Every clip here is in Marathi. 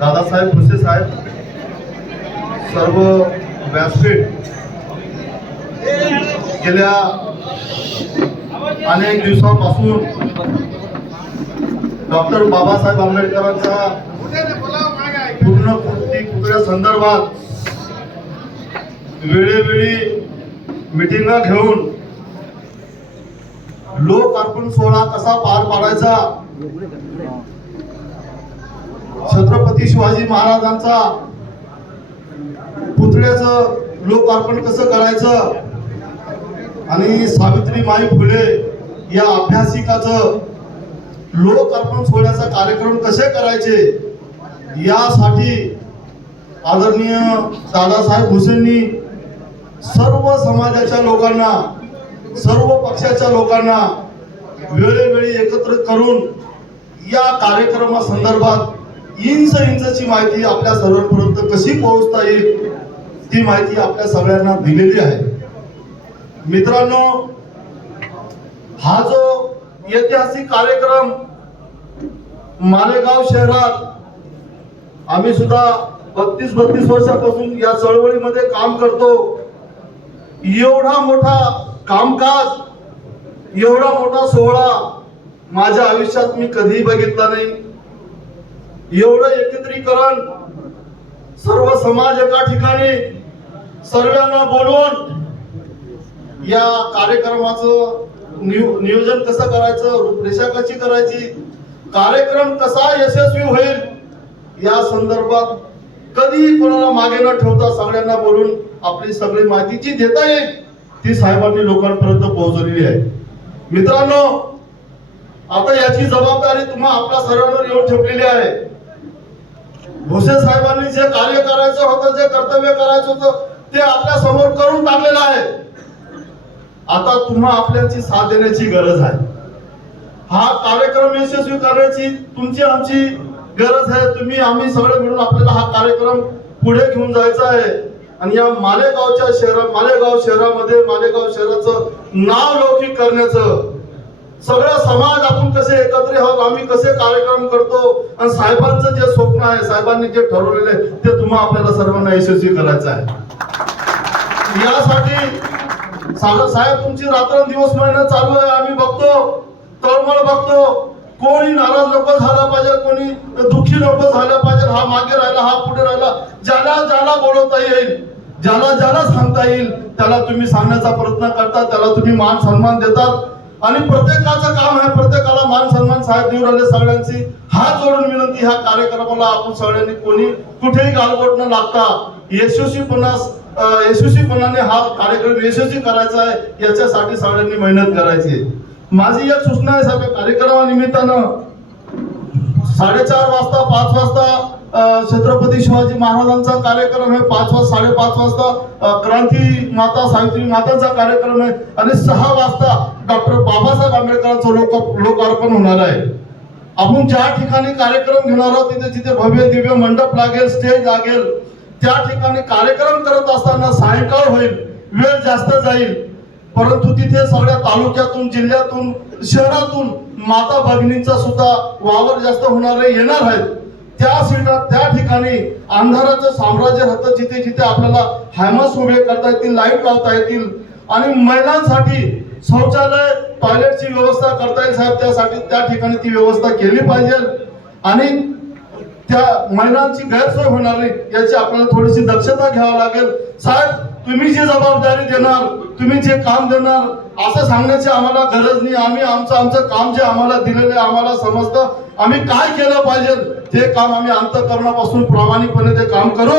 दादासाहेब भुसे साहेब सर्व व्यासपीठ गेल्या अनेक दिवसापासून डॉक्टर बाबासाहेब आंबेडकरांचा पूर्ण कृती पुतळ्या संदर्भात वेळोवेळी मिटिंगा घेऊन लोक अर्पण सोहळा कसा पार पाडायचा छत्रपती शिवाजी महाराजांचा पुतळ्याचं लोकार्पण कसं करायचं? आणि सावित्रीबाई फुले या अभ्यासिकाचं लोकार्पण सोहळ्याचा कार्यक्रम कसे करायचे? यासाठी आदरणीय दादासाहेब भुसेंनी सर्व समाजाच्या लोकांना सर्व पक्षाच्या लोकांना वेळोवेळी एकत्र करून या कार्यक्रमासंदर्भात इंच इंचची माहिती आपल्या सर्वांपर्यंत कशी पोहोचता येईल ती माहिती आपल्या सगळ्यांना दिलेली आहे. मित्रांनो हा जो ऐतिहासिक कार्यक्रम मालेगाव शहरात आम्ही सुद्धा बत्तीस बत्तीस वर्षापासून या चळवळीमध्ये काम करतो. एवढा मोठा कामकाज एवढा मोठा सोहळा माझ्या आयुष्यात मी कधीही बघितला नाही. एवढं एकत्रीकरण सर्व समाज एका ठिकाणी सर्वांना बोलवून या कार्यक्रमाचं नियो- नियोजन कसं करायचं रूपरेषा कशी करायची कार्यक्रम कसा यशस्वी होईल या संदर्भात कधीही कोणाला मागे न ठेवता सगळ्यांना बोलून आपली सगळी माहिती जी देता येईल ती साहेबांनी लोकांपर्यंत पोहोचवलेली आहे. मित्रांनो आता याची जबाबदारी तुम्हा आपल्या सर्वांवर येऊन ठेवलेली आहे. भुसे साहेबांनी जे कार्य करायचं होतं जे कर्तव्य करायचं होतं ते आपल्यासमोर करून टाकलेलं आहे. आता तुम्हा आपल्याची साथ देण्याची गरज आहे. हा कार्यक्रम यशस्वी करण्याची तुमची आमची गरज आहे. तुम्ही आम्ही सगळे मिळून आपल्याला हा कार्यक्रम पुढे घेऊन जायचा आहे. आणि या मालेगावच्या शहरा मालेगाव शहरामध्ये मालेगाव शहराचं नाव लौकिक करण्याचं सगळा समाज आपण कसे एकत्र आहोत आम्ही कसे कार्यक्रम करतो? आणि साहेबांचं जे स्वप्न आहे साहेबांनी जे ठरवलेलं आहे ते तुम्हा आपल्याला सर्वांना यशस्वी करायचं आहे. यासाठी साहेब तुमची रात्रंदिवस मेहनत चालू आहे आम्ही बघतो तळमळ बघतो. कोणी नाराज नको झाला पाहिजे कोणी दुःखी नको झाला पाहिजे हा मागे राहिला हा पुढे राहिला ज्याला ज्याला बोलवता येईल ज्याला ज्याला सांगता येईल त्याला तुम्ही सांगण्याचा प्रयत्न करता त्याला तुम्ही मान सन्मान देतात. आणि प्रत्येकाचं काम आहे प्रत्येकाला मान सन्मान साहेब देऊ राहिले सगळ्यांची. हात जोडून विनंती ह्या कार्यक्रमाला आपण सगळ्यांनी कोणी कुठेही गालबोट न लागता यशस्वीपणा यशस्वीपणाने हा कार्यक्रम यशस्वी करायचा आहे याच्यासाठी सगळ्यांनी मेहनत करायची माझी एक सूचना आहे साहेब कार्यक्रमानिमित्तानं साडेचार वाजता पाच वाजता छत्रपती शिवाजी महाराजांचा कार्यक्रम आहे पाच वाजता साडेपाच वाजता क्रांती माता सावित्री मातांचा कार्यक्रम आहे आणि सहा वाजता डॉक्टर बाबासाहेब आंबेडकरांचं लोक लोकार्पण होणार आहे. आपण ज्या ठिकाणी कार्यक्रम घेणार आहोत तिथे जिथे भव्य दिव्य मंडप लागेल स्टेज लागेल त्या ठिकाणी कार्यक्रम करत असताना सायंकाळ होईल वेळ जास्त जाईल. परंतु तिथे सगळ्या तालुक्यातून जिल्ह्यातून शहरातून माता भगिनींचा सुद्धा वावर जास्त होणारे येणार आहेत. त्या सीटा त्या ठिकाणी अंधाराचं साम्राज्य राहतं जिथे जिथे आपल्याला हॅमस उभे करता येतील लाइट लावता येतील आणि महिलांसाठी शौचालय टॉयलेटची व्यवस्था करता येईल साहेब. त्यासाठी त्या ठिकाणी ती व्यवस्था केली पाहिजे. आणि त्या महिलांची गैरसोय होणार नाही याची आपल्याला थोडीशी दक्षता घ्यावी लागेल. साहेब तुम्ही जी जबाबदारी देणार तुम्ही जे काम देणार असं सांगण्याची आम्हाला गरज नाही. आम्ही आमचं आमचं काम जे आम्हाला दिलेलं आहे आम्हाला समजतं. आम्ही काय केलं पाहिजे ते काम आम्ही अंतकरणापासून प्रामाणिकपणे ते काम करू.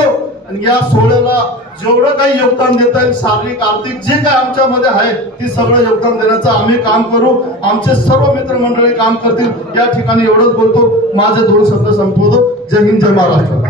आणि या सोहळ्याला जेवढं काही योगदान देता येईल शारीरिक आर्थिक जे काय आमच्यामध्ये आहे ते सगळं योगदान देण्याचं आम्ही काम करू. आमचे सर्व मित्रमंडळी काम करतील. या ठिकाणी एवढंच बोलतो. माझे दोन शब्द संपवतो. जय हिंद जय महाराष्ट्र.